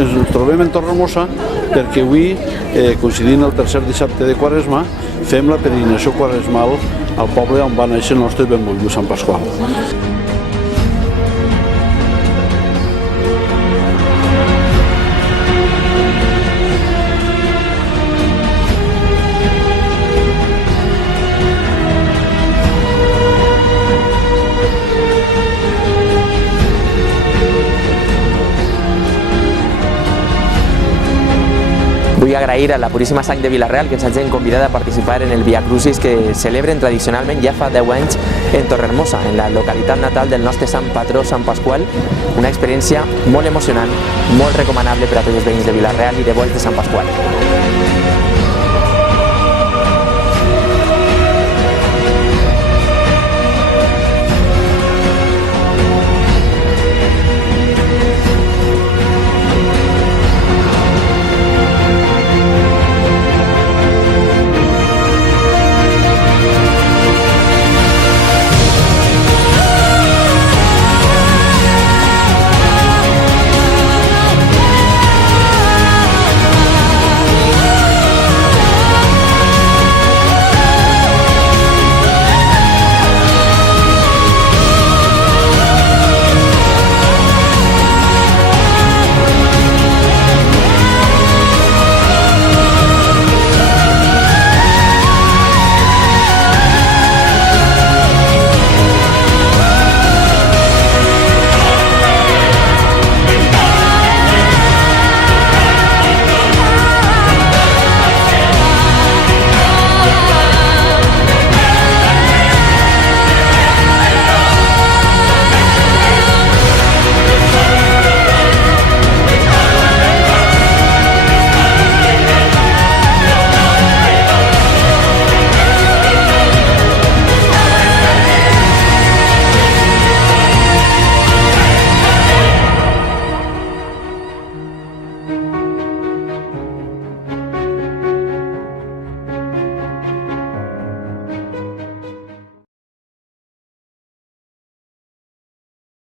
Ens trobem en Torremossa perquè avui, coincidint el tercer dissabte de Quaresma, fem la peregrinació quaresmal al poble on va néixer el nostre benvolgut Sant Pasqual. Vull agrair a la Puríssima Sang de Vila-real que ens hagin convidat a participar en el Via Crucis que celebren tradicionalment ja fa 10 anys en Torrehermosa, en la localitat natal del nostre sant patró Sant Pasqual. Una experiència molt emocionant, molt recomanable per a tots els veïns de Vila-real i de volts de Sant Pasqual.